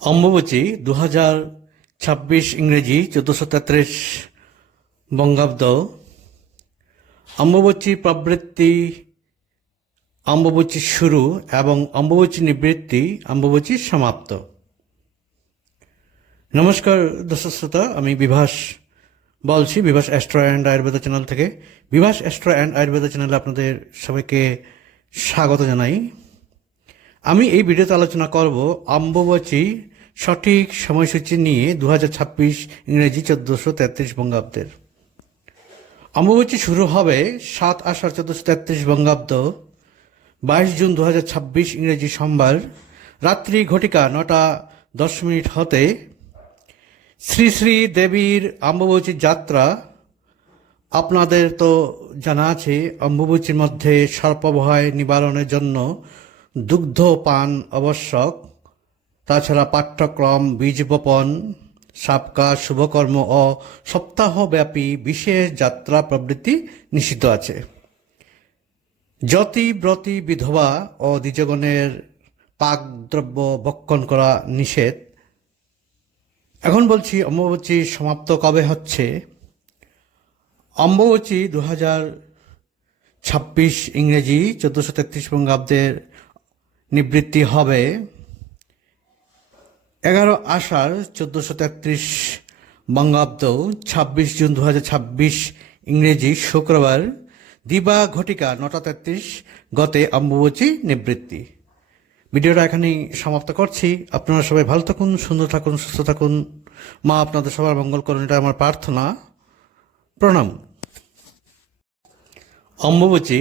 অম্বুবাচী 2026 ইংরেজি 1433 বঙ্গাব্দ। অম্বুবাচী প্রবৃত্তি, অম্বুবাচী শুরু এবং অম্বুবাচী নিবৃত্তি, অম্বুবাচী সমাপ্ত। নমস্কার দর্শক শ্রোতা, আমি বিভাস বলছি, Bibhas astro and Ayurveda channel থেকে। বিভাস অ্যাস্ট্রো অ্যান্ড আয়ুর্বেদা চ্যানেলে আপনাদের সবাইকে স্বাগত জানাই। আমি এই ভিডিওতে আলোচনা করব অম্বুবাচী সঠিক সময়সূচি নিয়ে 2026 ইংরেজি 1433 বঙ্গাব্দের। অম্বুবাচী শুরু হবে 7 আষাঢ় 1433 বঙ্গাব্দ, 22 জুন 2026 ইংরেজি সোমবার রাত্রি ঘটিকা 9:10 হতে। শ্রী শ্রী দেবীর অম্বুবাচী যাত্রা। আপনাদের তো জানা আছে, অম্বুবাচীর মধ্যে সর্পভয় নিবারণের জন্য দুগ্ধ পান আবশ্যক। তাছাড়া পাঠ্যক্রম, বীজ বপন, সাবকাশ, শুভকর্ম ও সপ্তাহব্যাপী বিশেষ যাত্রা প্রভৃতি নিষিদ্ধ আছে। যতি ব্রতী বিধবা ও দ্বিজগণের পাকদ্রব্য ভক্ষণ করা নিষেধ। এখন বলছি অম্বুবাচী সমাপ্ত কবে হচ্ছে। অম্বুবাচী 2026 ইংরেজি 1433 বঙ্গাব্দের নিবৃত্তি হবে 11 আষাঢ় 1433 বঙ্গাব্দ, 26 জুন 2026 ইংরেজি শুক্রবার দিবা ঘটিকা 9:33 গতে অম্বুবাচী নিবৃত্তি। ভিডিওটা এখানেই সমাপ্ত করছি। আপনারা সবাই ভালো থাকুন, সুন্দর থাকুন, সুস্থ থাকুন। মা আপনাদের সবার মঙ্গল করুন, এটা আমার প্রার্থনা। প্রণাম। অম্বুবাচী